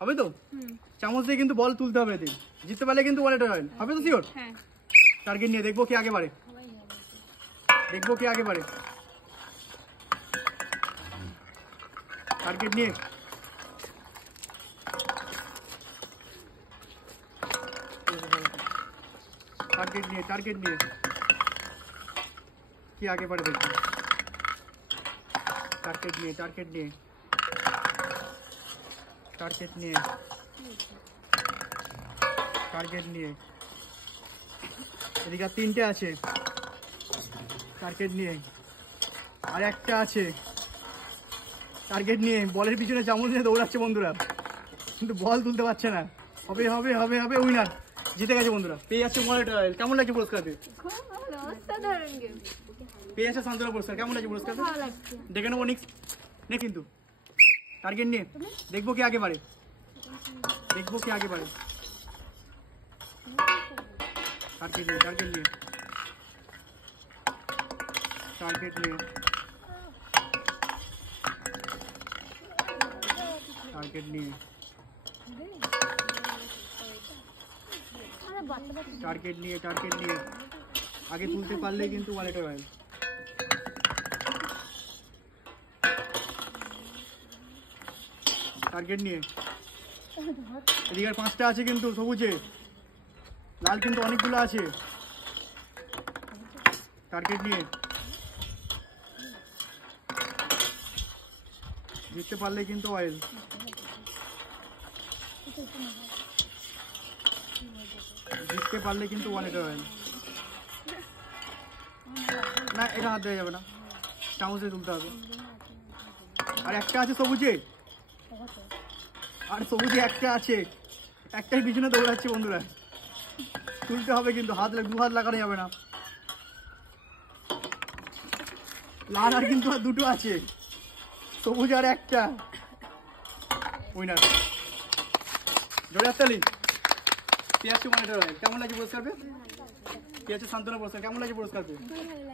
হবে তো চামচ দিয়ে কিন্তু বল তুলতে হবে এতে জিততে পারলে কিন্তু ওয়ালেট রয়্যাল হবে তো শিওর টার্গেট নিয়ে দেখবো কে আগে বাড়ে টার্গেট নিয়ে কি আগে বাড়ে দেখবো টার্গেট নিয়ে এদিকে আর তিনটে আছে টার্গেট নিয়ে আর একটা আছে টার্গেট নিয়ে বলের পিছনে চামচ নিয়ে দৌড়াচ্ছে বন্ধুরা কিন্তু বল তুলতে পারছে না হবে হবে হবে হবে উইনার জিতে গেছে বন্ধুরা পেয়ে যাচ্ছে ওয়ালেট রয়্যাল কেমন লাগছে পুরস্কার পেয়ে যাচ্ছে সান্তনা পুরস্কার কেমন লাগছে পুরস্কার দেখে নেবো নেক্সট কিন্তু টার্গেট নিয়ে দেখবো কে আগে বাড়ে টার্গেট নিয়ে আগে তুলতে পারলে কিন্তু ওয়ালেট রয়্যাল টার্গেট নিয়ে এদিকে আর পাঁচটা আছে কিন্তু সবুজে লাল কিন্তু অনেকগুলো আছে টার্গেট নিয়ে জিততে পারলে কিন্তু অয়েল ওয়ালেট রয়্যাল না এটা হাত দেওয়া যাবে না চামচে তুলতে হবে আর একটা আছে সবুজে একটা আছে একটাই পিছনে দৌড়াচ্ছে বন্ধুরা তুলতে হবে কিন্তু দু হাত লাগানো যাবে না লাল আর কিন্তু আর দুটো আছে সবুজ আর একটা উইনার জোরে হাততালি পেয়াচ্ছি মনিটর হয় কেমন লাগছে পুরস্কার পেয়াচ্ছি সান্তনা পুরস্কার কেমন লাগছে পুরস্কার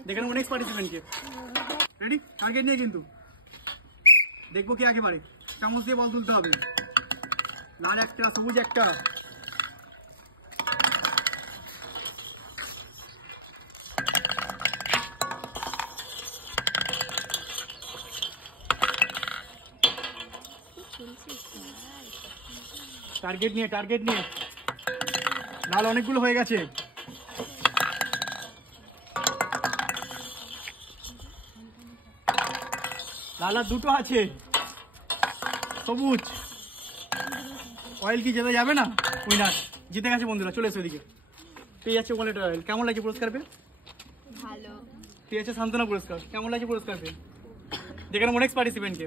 দেখে নেবো নেক্সট পার্টিসিপেন্টকে রেডি টার্গেট নিয়ে কিন্তু দেখবো কি আগে বাড়ে চামচ দিয়ে বল তুলতে হবে লাল একটা সবুজ একটা টার্গেট নিয়ে লাল অনেকগুলো হয়ে গেছে লাল আর দুটো আছে সবুজ অয়েল কি যেতে যাবে না উইনার জিতে গেছে বন্ধুরা চলে এসে ওদিকে পেয়ে যাচ্ছে ওয়ালেট রয়্যাল কেমন লাগছে পুরস্কার পেয়ে যাচ্ছে সান্তনা পুরস্কার কেমন লাগছে পুরস্কার দেখে নেবো নেক্সট পার্টিসিপেন্টকে